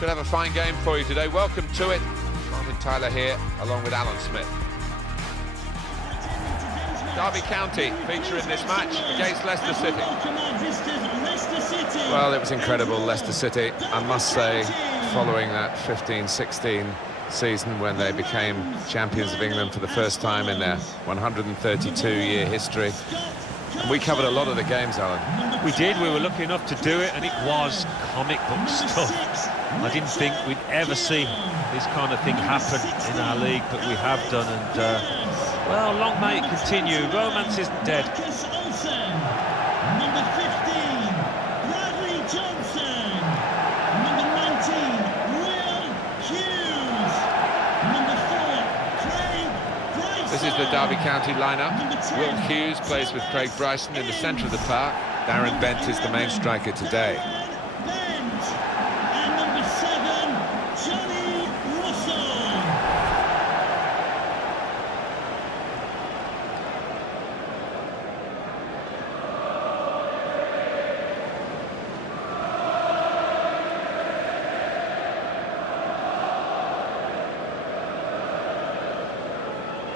Should have a fine game for you today. Welcome to it. Martin Tyler here, along with Alan Smith. Derby County feature in this match against Leicester City. Well, it was incredible, Leicester City, I must say, following that 15-16 season when they became champions of England for the first time in their 132-year history. And we covered a lot of the games, Alan. We did, we were lucky enough to do it, and it was comic book stuff. I didn't think we'd ever see this kind of thing happen in our league, but we have done, and well, long may it continue. Romance isn't dead. Number 15, Bradley Johnson. Number 19, Will Hughes. Number 4, Craig Bryson. This is the Derby County lineup. Will Hughes plays with Craig Bryson in the centre of the park. Darren Bent is the main striker today. Bent. And number 7, Johnny Russell.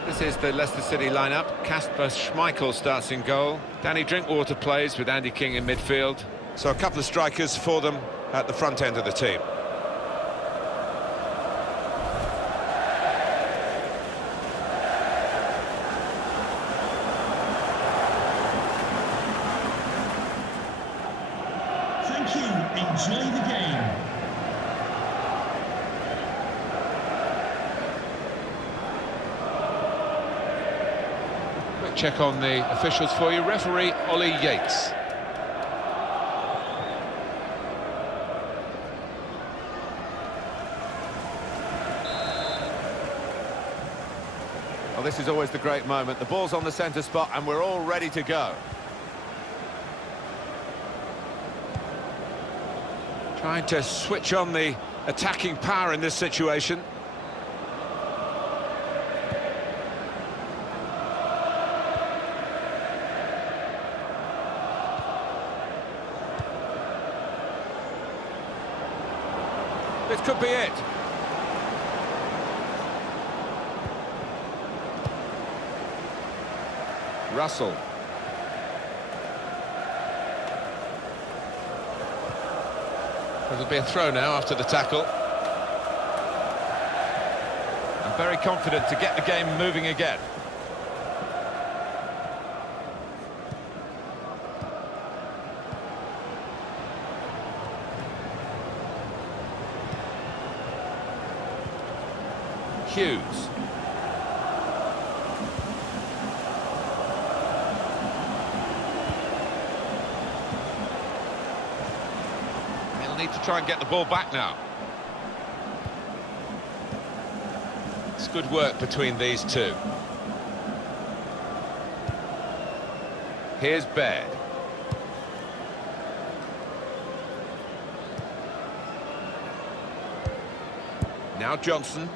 This is the Leicester City lineup. Kasper Schmeichel starts in goal. Danny Drinkwater plays with Andy King in midfield. So a couple of strikers for them at the front end of the team. Thank you. Enjoy the game. Quick check on the officials for you. Referee Ollie Yates. Well, this is always the great moment. The ball's on the centre spot and we're all ready to go. Trying to switch on the attacking power in this situation. This could be it. Russell. It'll be a throw now after the tackle. I'm very confident to get the game moving again. Hughes. They'll need to try and get the ball back now. It's good work between these two. Here's Baird. Now Johnson.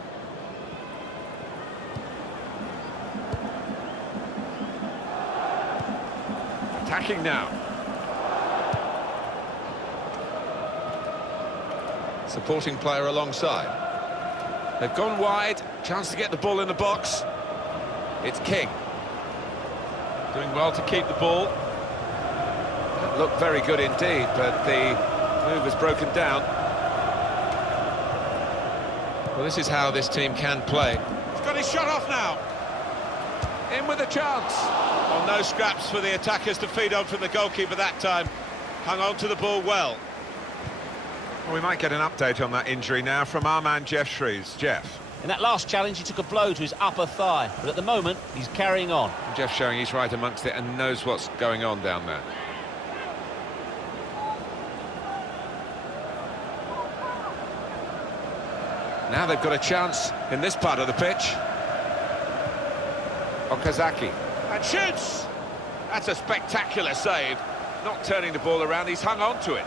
Attacking now. Supporting player alongside. They've gone wide. Chance to get the ball in the box. It's King. Doing well to keep the ball. That looked very good indeed, but the move has broken down. Well, this is how this team can play. He's got his shot off now. In with a chance. Well, no scraps for the attackers to feed on from the goalkeeper that time. Hung on to the ball well. Well, we might get an update on that injury now from our man Jeff Shreves. Jeff. In that last challenge, he took a blow to his upper thigh, but at the moment, he's carrying on. Jeff showing he's right amongst it and knows what's going on down there. Now they've got a chance in this part of the pitch. Okazaki. And shoots! That's a spectacular save. Not turning the ball around, he's hung on to it.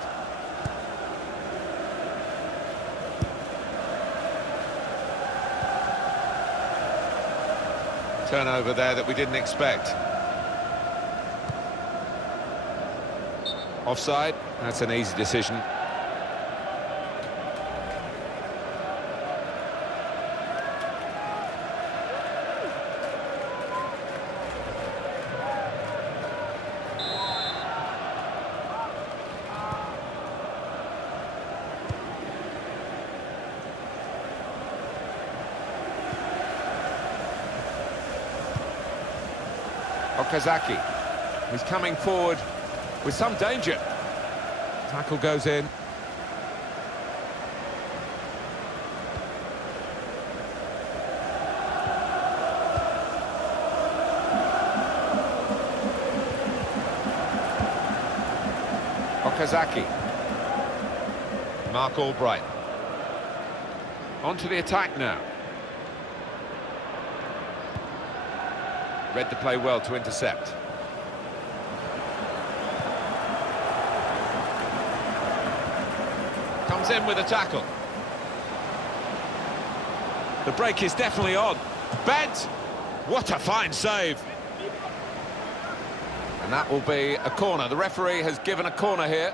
Turnover there that we didn't expect. Offside. That's an easy decision. Okazaki. He's coming forward with some danger. Tackle goes in. Okazaki. Mark Albright. On to the attack now. Read the play well to intercept. Comes in with a tackle. The break is definitely on. Bent! What a fine save! And that will be a corner. The referee has given a corner here.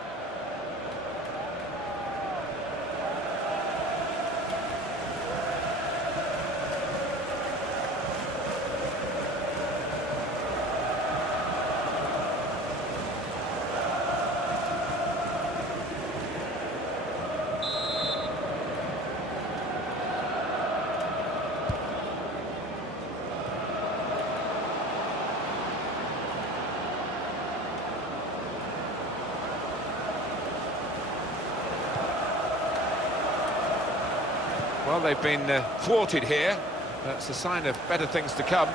Well, they've been thwarted here. That's a sign of better things to come.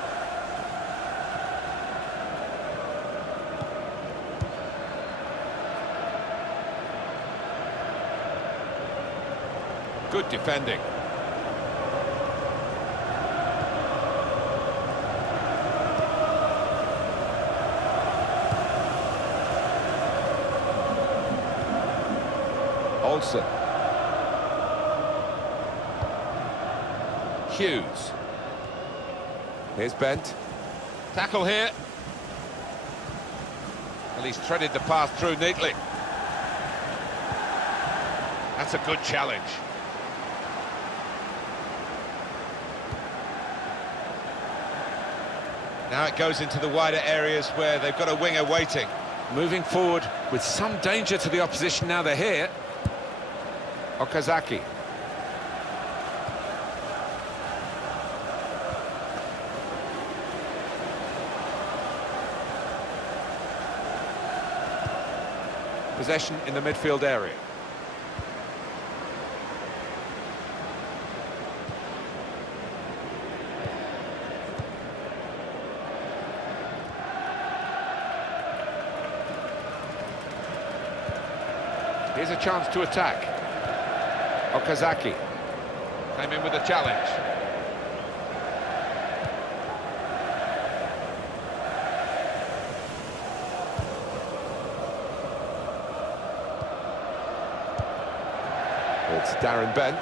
Good defending. Olsen. Hughes. Here's Bent. Tackle here. Well, he's threaded the path through neatly. That's a good challenge. Now it goes into the wider areas where they've got a winger waiting. Moving forward with some danger to the opposition now they're here. Okazaki. Possession in the midfield area. Here's a chance to attack. Okazaki Came in with a challenge. It's Darren Bent.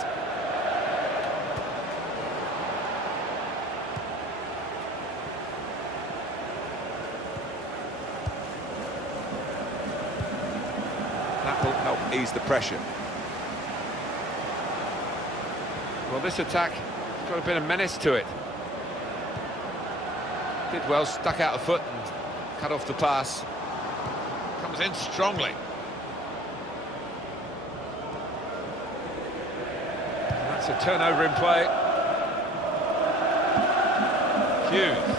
That will help ease the pressure. Well, this attack has got a bit of menace to it. Did well, stuck out a foot and cut off the pass. Comes in strongly. That's a turnover in play. Hughes.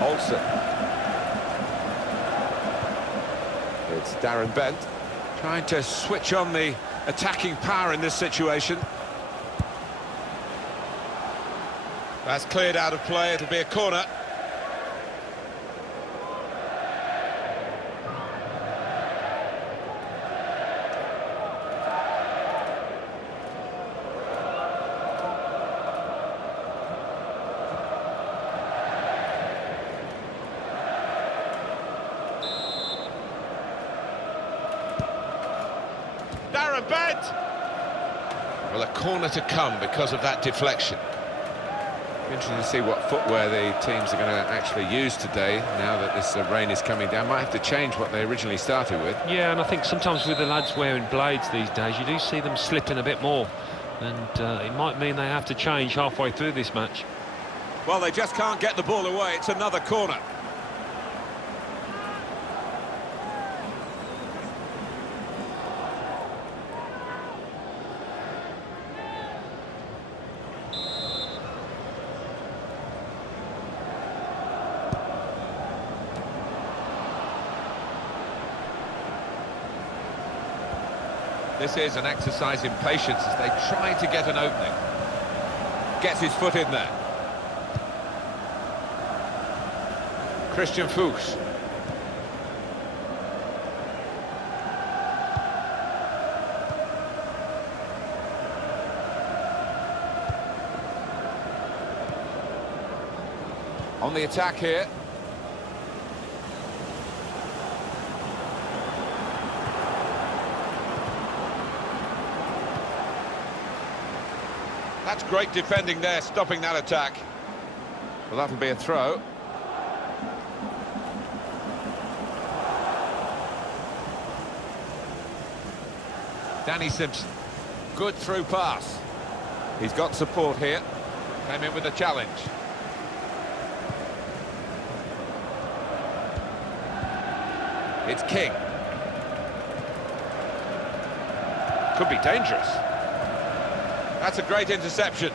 Olsen. It's Darren Bent. Trying to switch on the attacking power in this situation. That's cleared out of play, it'll be a corner. Darren Bent! Well, a corner to come because of that deflection. Interesting to see what footwear the teams are going to actually use today, now that this rain is coming down. Might have to change what they originally started with. Yeah, and I think sometimes with the lads wearing blades these days, you do see them slipping a bit more. And it might mean they have to change halfway through this match. Well, they just can't get the ball away, it's another corner. This is an exercise in patience as they try to get an opening. Gets his foot in there. Christian Fuchs. On the attack here. That's great defending there, stopping that attack. Well, that'll be a throw. Danny Simpson. Good through pass. He's got support here. Came in with a challenge. It's King. Could be dangerous. That's a great interception.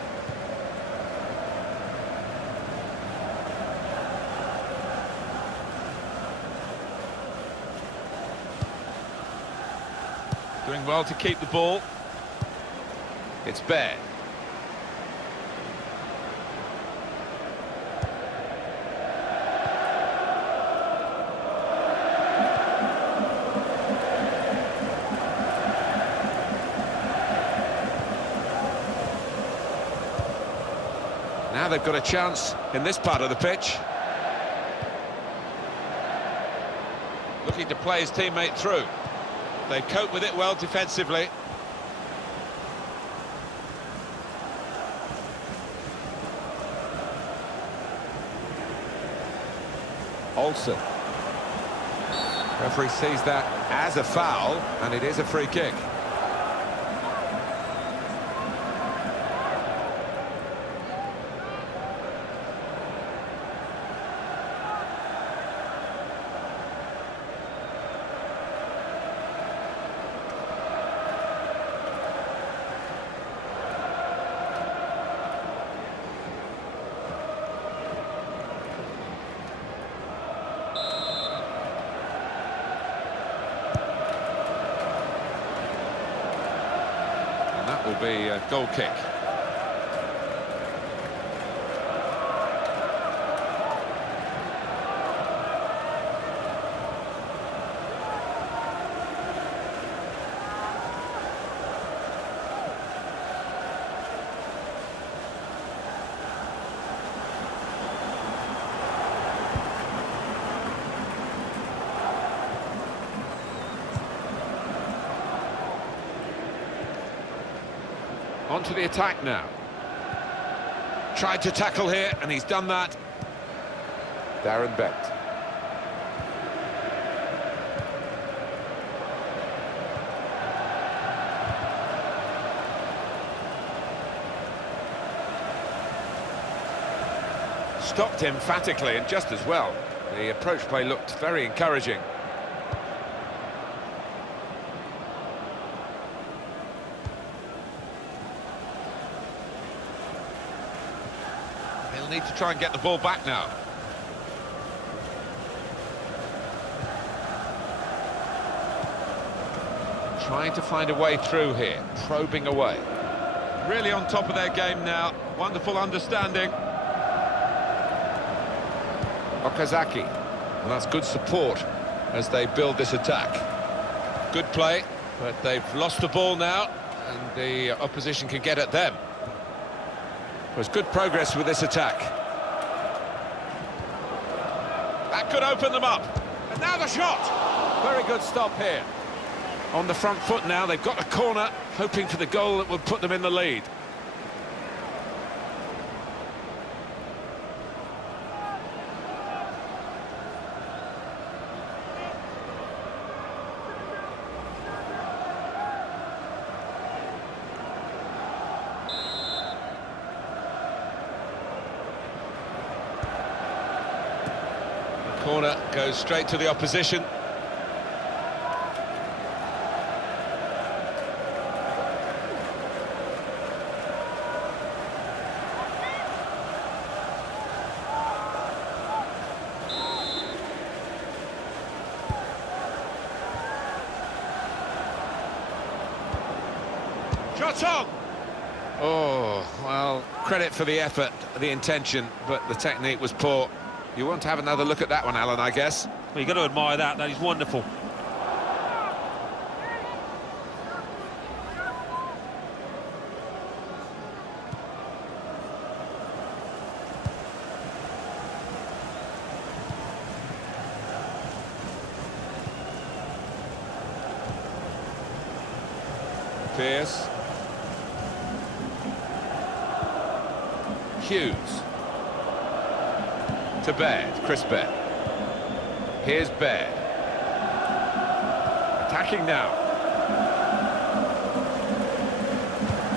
Doing well to keep the ball. It's Bear. Now they've got a chance in this part of the pitch. Looking to play his teammate through. They cope with it well defensively. Olsen. Referee sees that as a foul, and it is a free kick. Will be a goal kick. On to the attack now. Tried to tackle here, and he's done that. Darren Bent. Stopped emphatically, and just as well. The approach play looked very encouraging. Need to try and get the ball back now. Trying to find a way through here, probing away. Really on top of their game now. Wonderful understanding. Okazaki. And that's good support as they build this attack. Good play, but they've lost the ball now, and the opposition can get at them. There's good progress with this attack. That could open them up. And now the shot! Very good stop here. On the front foot now, they've got a corner, hoping for the goal that would put them in the lead. Corner goes straight to the opposition. Shot on! Oh, well, credit for the effort, the intention, but the technique was poor. You want to have another look at that one, Alan, I guess. Well, you've got to admire that. That is wonderful. Pierce. Hughes. To Baird, Chris Baird. Here's Baird. Attacking now.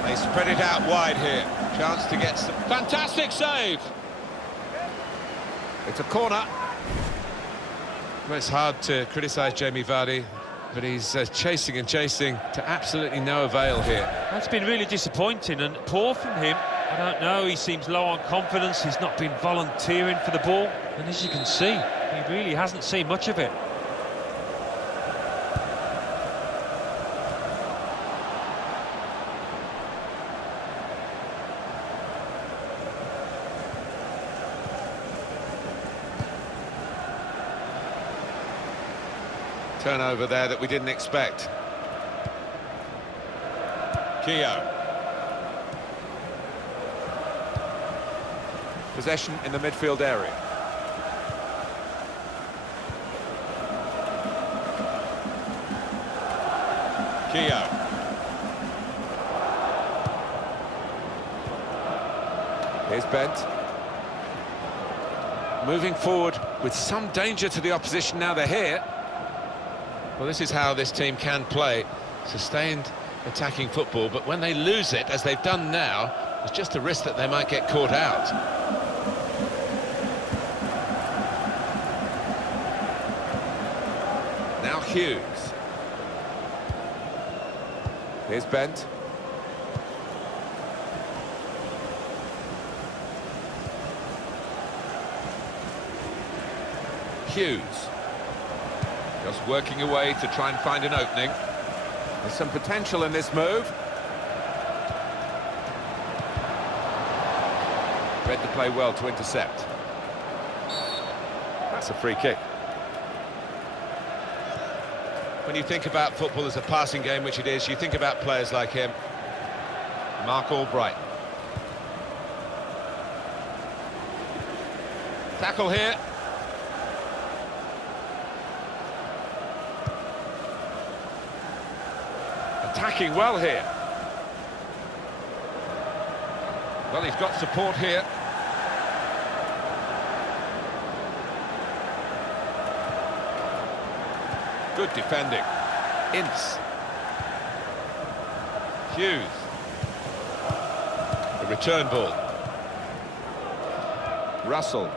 They spread it out wide here. Chance to get some... Fantastic save! It's a corner. Well, it's hard to criticise Jamie Vardy, but he's chasing and chasing to absolutely no avail here. That's been really disappointing and poor from him. I don't know, he seems low on confidence, he's not been volunteering for the ball, and as you can see, he really hasn't seen much of it. Turnover there that we didn't expect. Keogh. Possession in the midfield area. Keogh. Here's Bent. Moving forward with some danger to the opposition now they're here. Well, this is how this team can play. Sustained attacking football, but when they lose it, as they've done now, there's just a risk that they might get caught out. Now Hughes. Here's Bent. Hughes. Just working away to try and find an opening. There's some potential in this move. Read the play well to intercept. That's a free kick. When you think about football as a passing game, which it is, you think about players like him. Mark Albright. Tackle here. Attacking well here. Well, he's got support here. Good defending. Ince. Hughes. The return ball. Russell.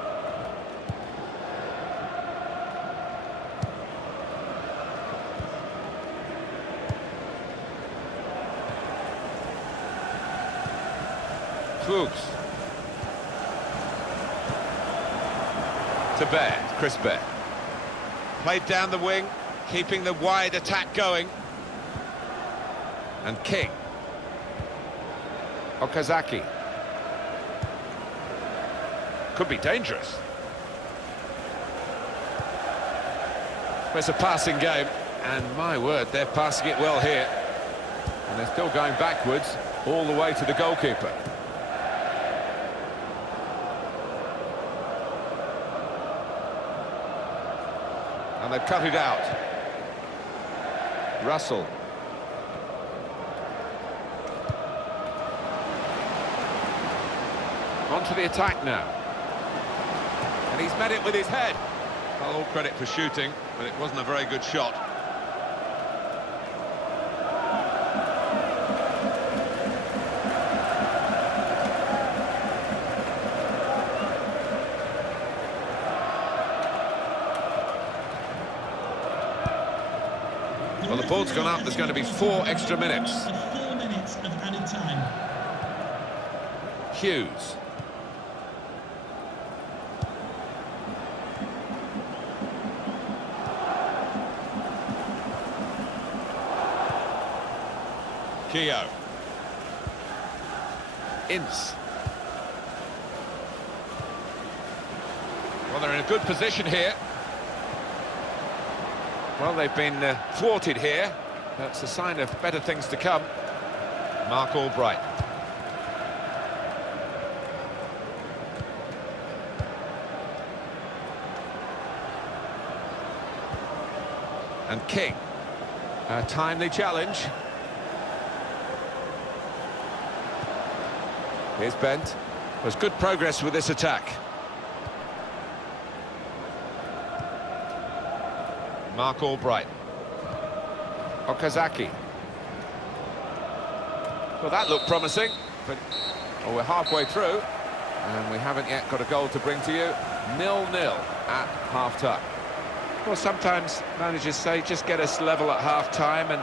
Fuchs. To Baird, Chris Baird. Played down the wing, keeping the wide attack going. And King. Okazaki. Could be dangerous. It's a passing game, and my word, they're passing it well here. And they're still going backwards all the way to the goalkeeper. And they've cut it out. Russell. On to the attack now. And he's met it with his head. Well, all credit for shooting, but it wasn't a very good shot. Well, the ball's gone up. There's going to be 4 extra minutes. 4 minutes of added time. Hughes. Keogh. Ince. Well, they're in a good position here. Well, they've been thwarted here. That's a sign of better things to come. Mark Albright. And King. A timely challenge. Here's Bent. There's good progress with this attack. Mark Albright. Okazaki. Well, that looked promising, but we're halfway through, and we haven't yet got a goal to bring to you. 0-0 at half-time. Well, sometimes managers say, just get us level at half-time, and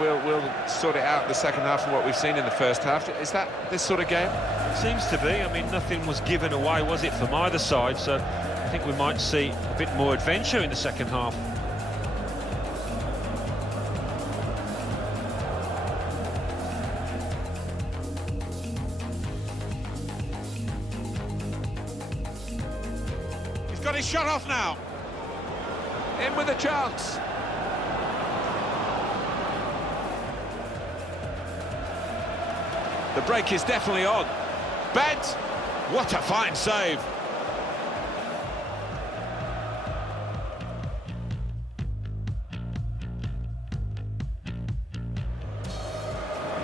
we'll sort it out in the second half from what we've seen in the first half. Is that this sort of game? Seems to be. I mean, nothing was given away, was it, from either side? So I think we might see a bit more adventure in the second half. He's got his shot off now. In with a chance. The break is definitely on. Bent! What a fine save.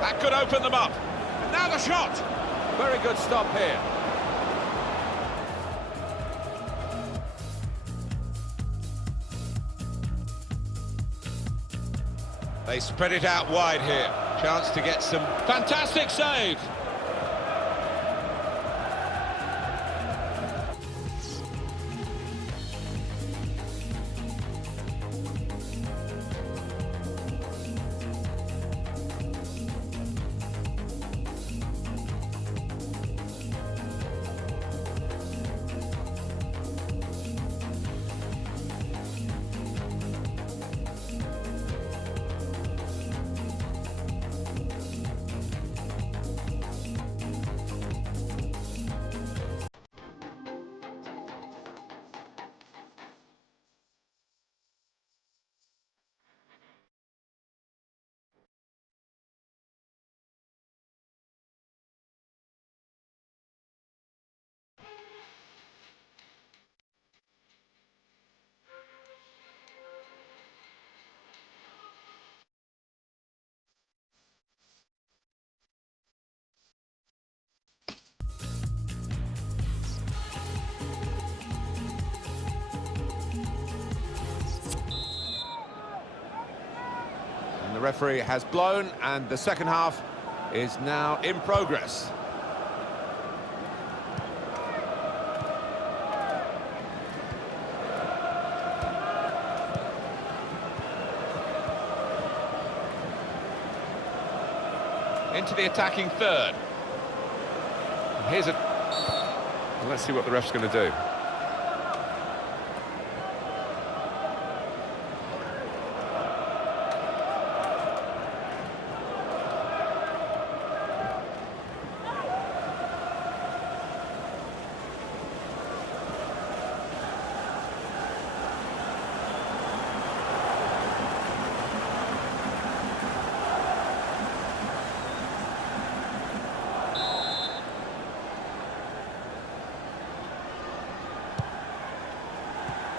That could open them up. And now the shot. Very good stop here. They spread it out wide here. Chance to get some fantastic save. The referee has blown, and the second half is now in progress. Into the attacking third. Here's a... Let's see what the ref's going to do.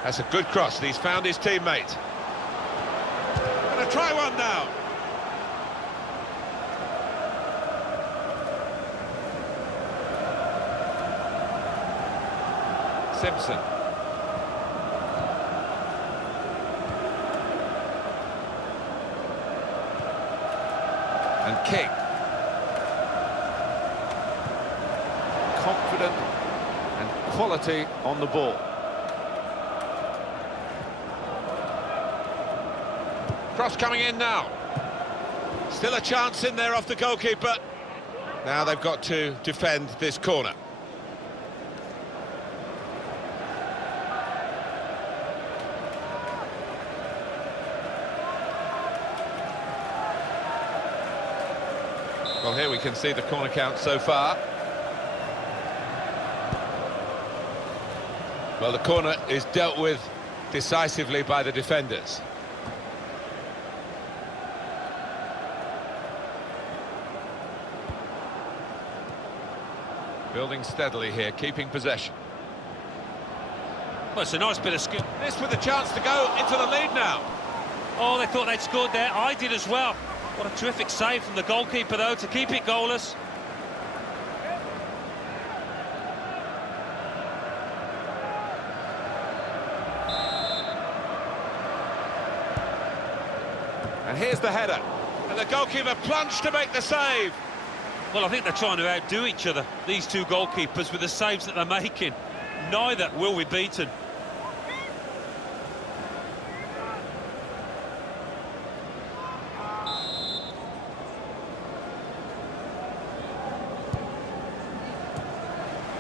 That's a good cross, and he's found his teammate. Gonna try one now. Simpson. And King. Confident and quality on the ball. Cross coming in now. Still a chance in there off the goalkeeper. Now they've got to defend this corner. Well, here we can see the corner count so far. Well, the corner is dealt with decisively by the defenders. Building steadily here, keeping possession. Well, it's a nice bit of skill. This with a chance to go into the lead now. Oh, they thought they'd scored there. I did as well. What a terrific save from the goalkeeper, though, to keep it goalless. And here's the header. And the goalkeeper plunged to make the save. Well, I think they're trying to outdo each other, these two goalkeepers, with the saves that they're making. Neither will be beaten.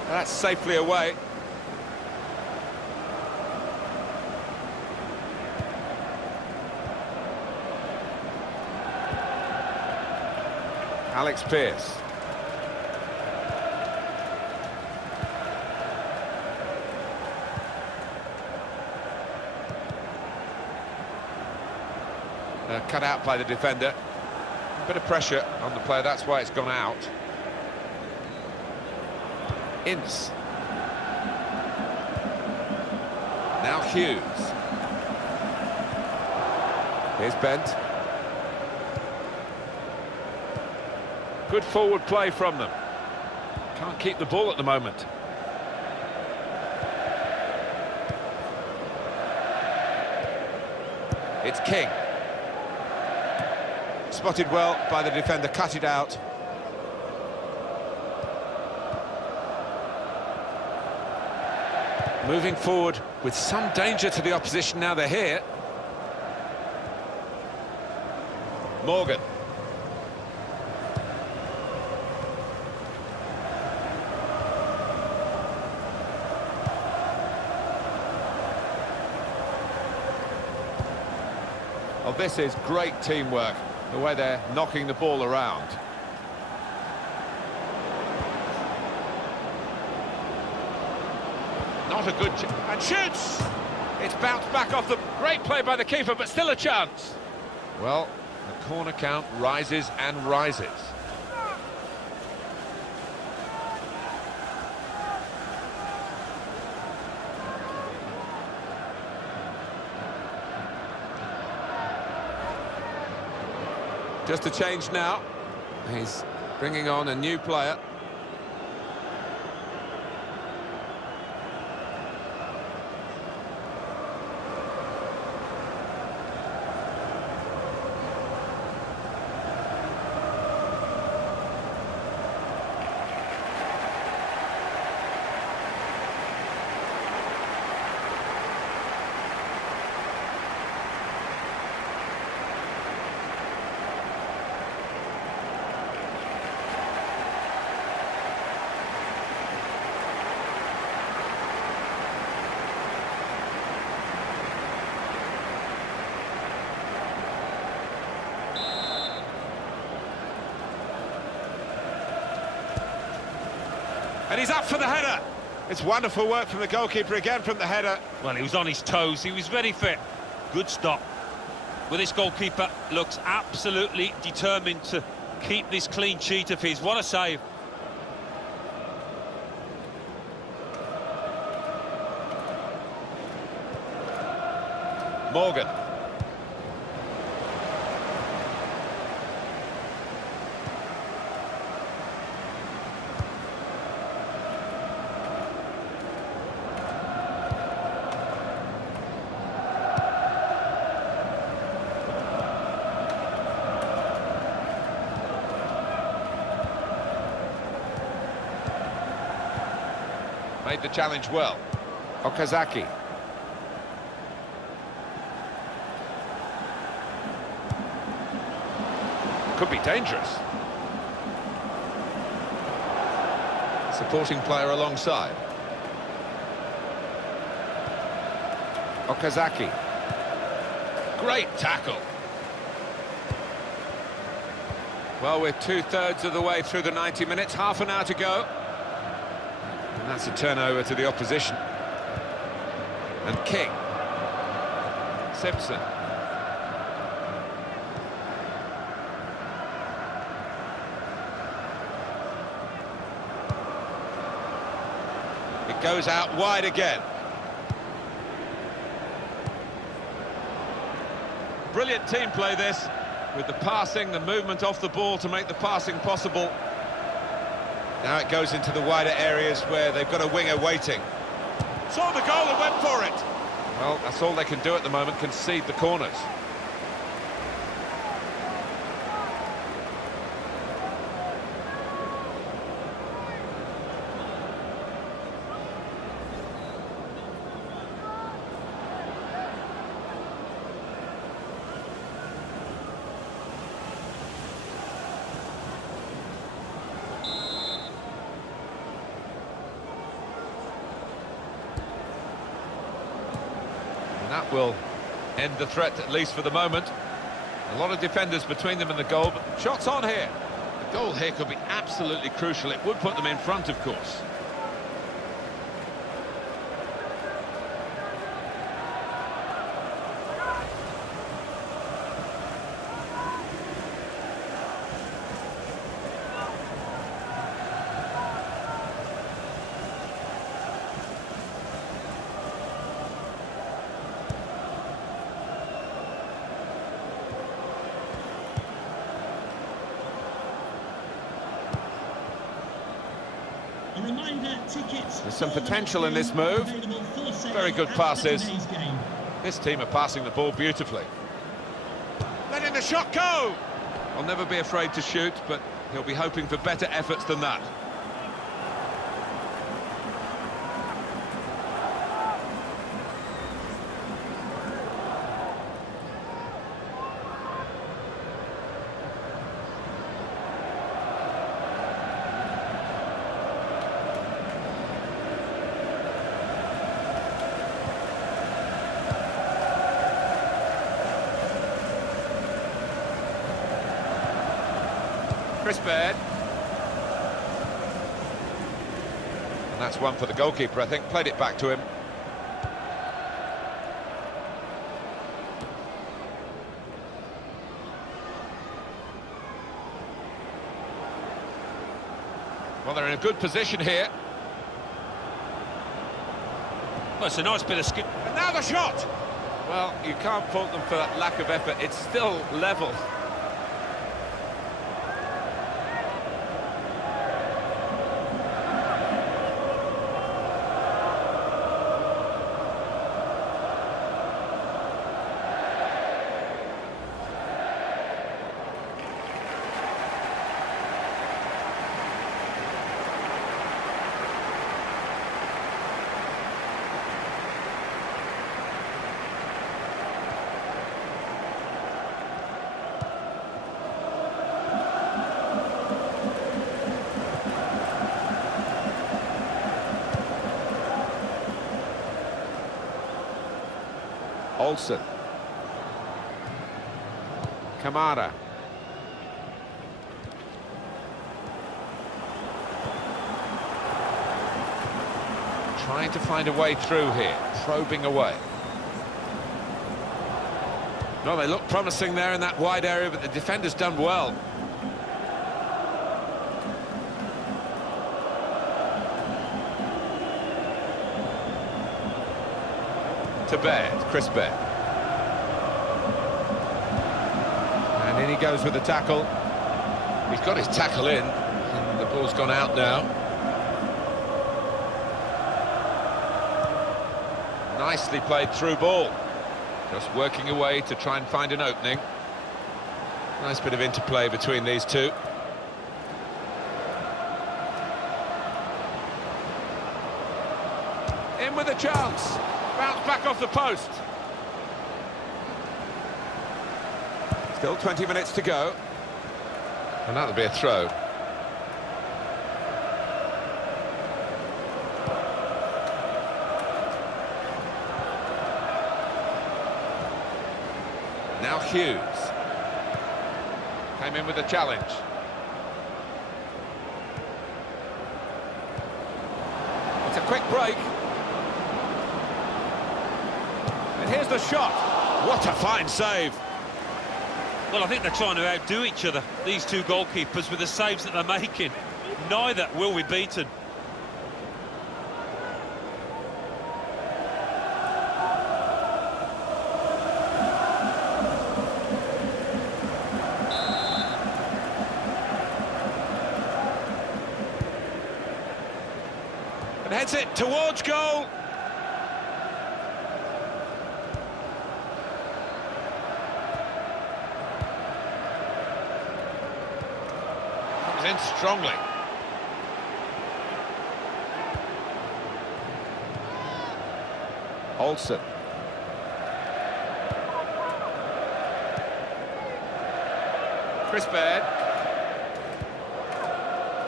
That's safely away. Alex Pearce. Cut out by the defender. A bit of pressure on the player, that's why it's gone out. Ince. Now Hughes. Here's Bent. Good forward play from them. Can't keep the ball at the moment. It's King. Spotted well by the defender, cut it out. Moving forward with some danger to the opposition now they're here. Morgan. Well, this is great teamwork, the way they're knocking the ball around. Not a good and shoots! It's bounced back off the... Great play by the keeper, but still a chance. Well, the corner count rises and rises. Just a change now. He's bringing on a new player. And he's up for the header. It's wonderful work from the goalkeeper again from the header. Well, he was on his toes. He was ready for it. Good stop. Well, this goalkeeper looks absolutely determined to keep this clean sheet of his. What a save. Morgan. Made the challenge well. Okazaki. Could be dangerous. Supporting player alongside. Okazaki. Great tackle. Well, we're two-thirds of the way through the 90 minutes, half an hour to go. And that's a turnover to the opposition. And King. Simpson. It goes out wide again. Brilliant team play this, with the passing, the movement off the ball to make the passing possible. Now it goes into the wider areas where they've got a winger waiting. Saw the goal and went for it. Well, that's all they can do at the moment, concede the corners. That will end the threat, at least for the moment. A lot of defenders between them and the goal, but shots on here. The goal here could be absolutely crucial. It would put them in front, of course. There's some potential in this move. Very good passes. This team are passing the ball beautifully. Letting the shot go! I'll never be afraid to shoot, but he'll be hoping for better efforts than that. Bad. And that's one for the goalkeeper, I think. Played it back to him. Well, they're in a good position here. Well, it's a nice bit of skill. And now the shot! Well, you can't fault them for that lack of effort. It's still level. Olsen. Kamara. Trying to find a way through here, probing away. No, they look promising there in that wide area, but the defender's done well. To Baird, Chris Baird. And in he goes with the tackle. He's got his tackle in, and the ball's gone out now. Nicely played through ball. Just working away to try and find an opening. Nice bit of interplay between these two. In with a chance. Bounce back off the post. Still 20 minutes to go. And that'll be a throw. Now Hughes. Came in with a challenge. It's a quick break. And here's the shot. What a fine save. Well, I think they're trying to outdo each other, these two goalkeepers, with the saves that they're making. Neither will be beaten. And heads it towards goal. Comes in strongly. Olsen. Chris Baird.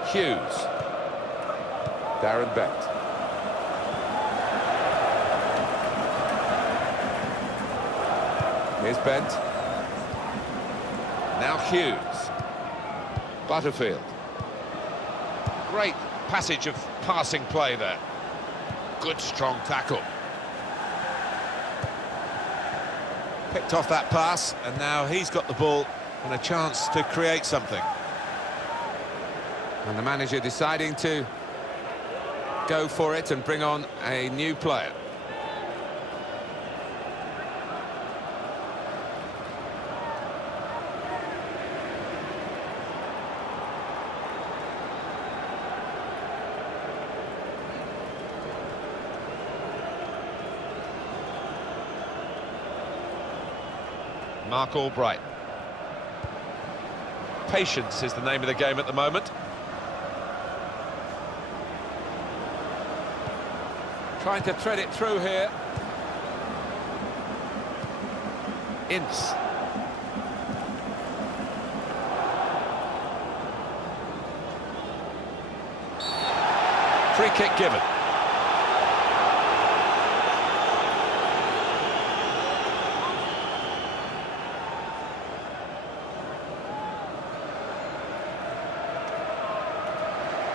Hughes. Darren Bent. Here's Bent. Now Hughes. Butterfield. Great passage of passing play there. Good strong tackle. Picked off that pass, and now he's got the ball and a chance to create something. And the manager deciding to go for it and bring on a new player. Mark Albright. Patience is the name of the game at the moment. Trying to thread it through here. Ince. Free kick given.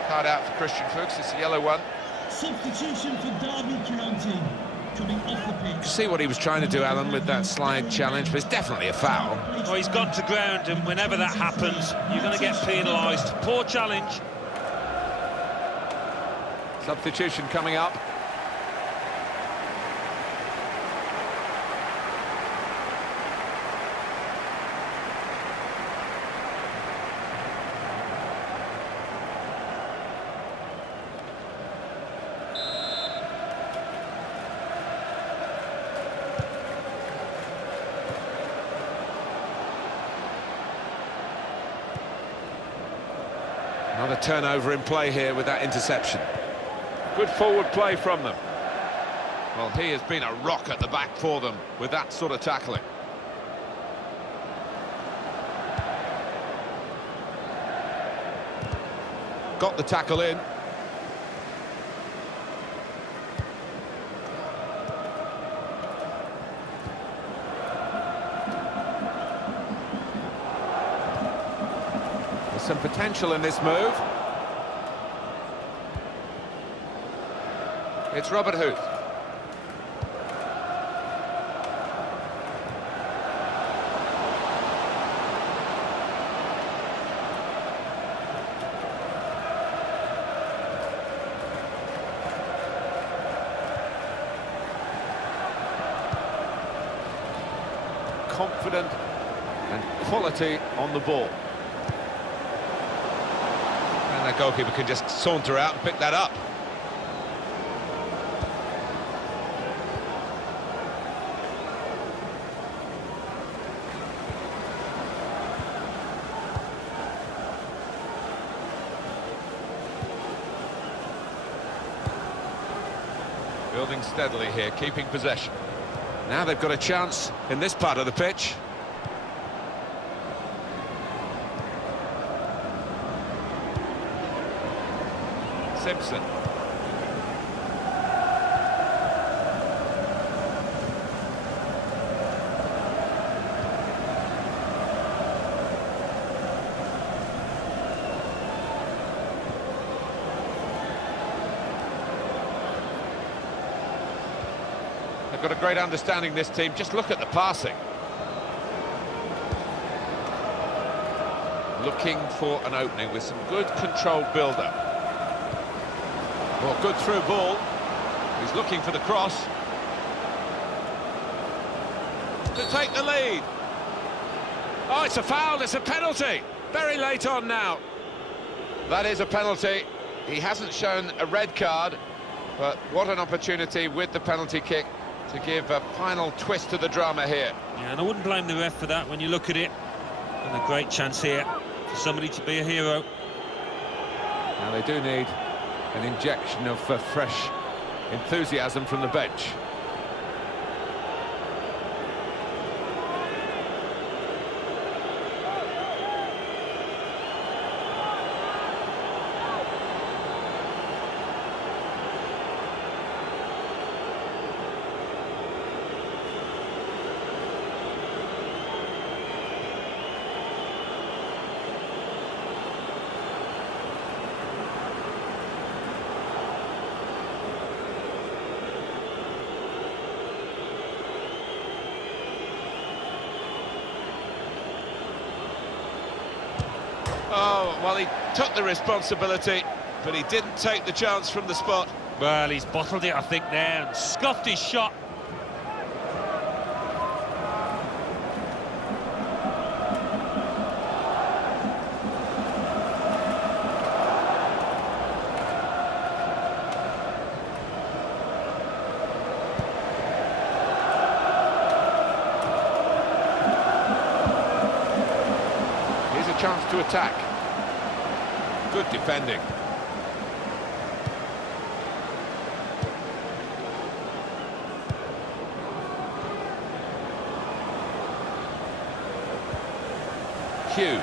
Card out for Christian Fuchs, it's a yellow one. Substitution for Derby County, coming off the pitch. See what he was trying to do, Alan, with that slide challenge, but it's definitely a foul. Well, he's gone to ground, and whenever that happens, you're going to get penalised. Poor challenge. Substitution coming up. Another turnover in play here with that interception. Good forward play from them. Well, he has been a rock at the back for them with that sort of tackling. Got the tackle in. There's some potential in this move. It's Robert Huth. Confident and quality on the ball. And that goalkeeper can just saunter out and pick that up. Building steadily here, keeping possession. Now they've got a chance in this part of the pitch. Simpson. They've got a great understanding, this team. Just look at the passing. Looking for an opening with some good controlled build-up. Well, good through ball. He's looking for the cross. To take the lead. Oh, it's a foul, it's a penalty. Very late on now. That is a penalty. He hasn't shown a red card, but what an opportunity with the penalty kick to give a final twist to the drama here. Yeah, and I wouldn't blame the ref for that when you look at it. And a great chance here for somebody to be a hero. Now they do need an injection of fresh enthusiasm from the bench. Oh, well, he took the responsibility, but he didn't take the chance from the spot. Well, he's bottled it, I think, there, and scuffed his shot. Chance to attack. Good defending. Hughes.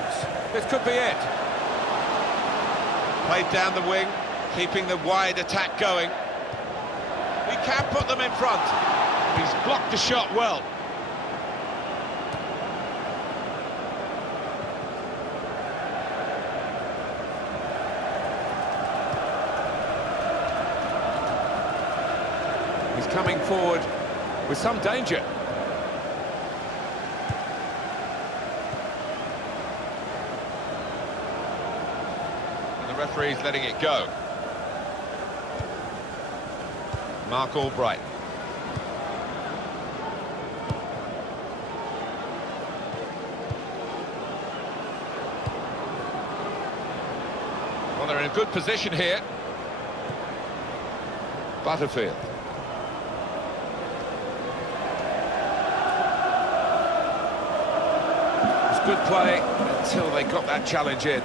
This could be it. Played down the wing, keeping the wide attack going. We can put them in front. He's blocked the shot well. Coming forward with some danger. And the referee's letting it go. Mark Albright. Well, they're in a good position here. Butterfield. Good play until they got that challenge in.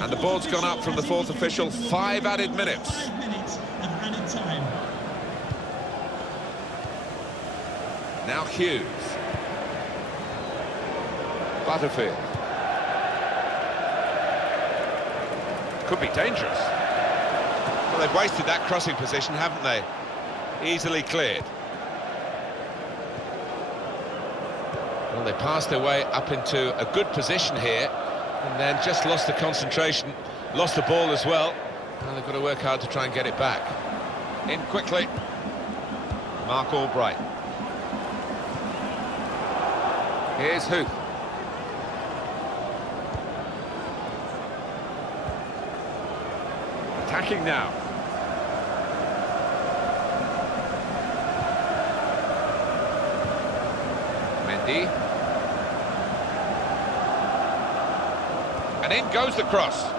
And the ball's gone up from the fourth official. 5 added minutes. 5 minutes of added time. Now Hughes. Butterfield. Could be dangerous. Well, they've wasted that crossing position, haven't they? Easily cleared. Well, they passed their way up into a good position here, and then just lost the concentration, lost the ball as well. Now they've got to work hard to try and get it back. In quickly. Mark Albright. Here's Hove. Attacking now. Mendy. And in goes the cross.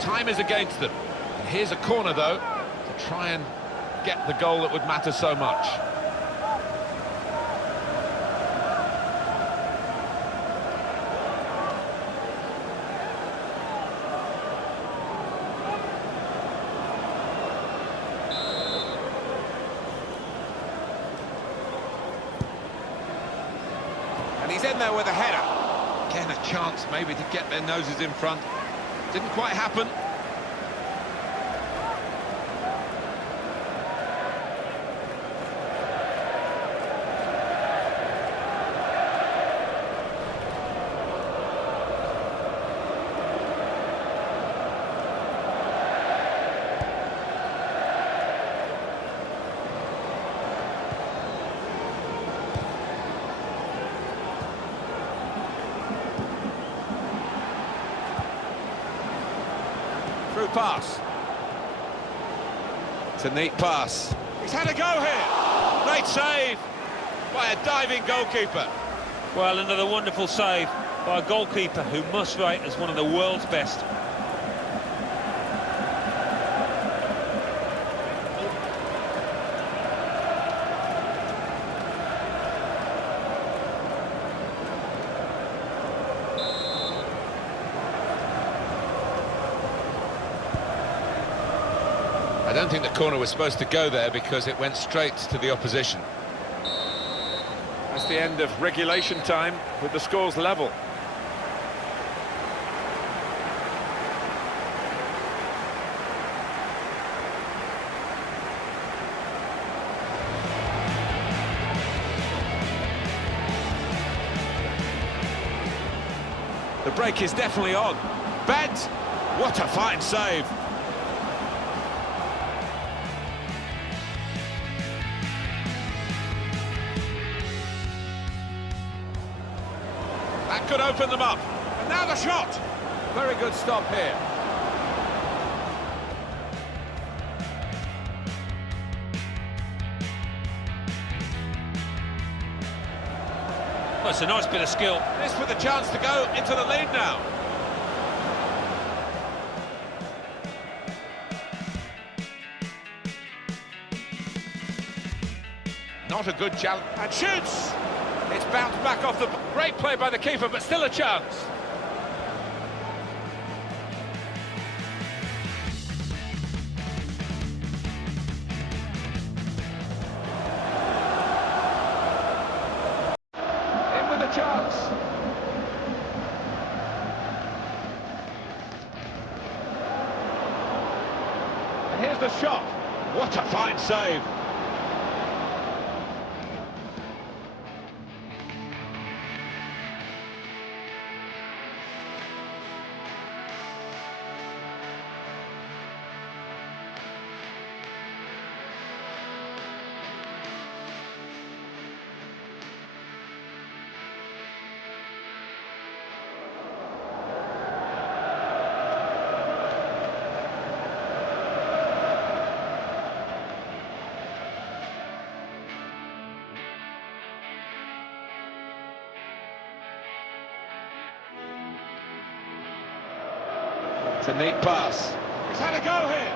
Time is against them. And here's a corner, though, to try and get the goal that would matter so much. And he's in there with a header. Again, a chance maybe to get their noses in front. Didn't quite happen. pass. It's a neat pass. He's had a go here. Great save by a diving goalkeeper. Well, another wonderful save by a goalkeeper who must rate as one of the world's best. I don't think the corner was supposed to go there because it went straight to the opposition. That's the end of regulation time with the scores level. The break is definitely on. Bent! What a fine save! That could open them up. And now the shot! Very good stop here. Well, it's a nice bit of skill. This with a chance to go into the lead now. Not a good challenge. And shoots! It's bounced back off the... Great play by the keeper, but still a chance. In with a chance. And here's the shot. What a fine save. It's a neat pass. He's had a go here.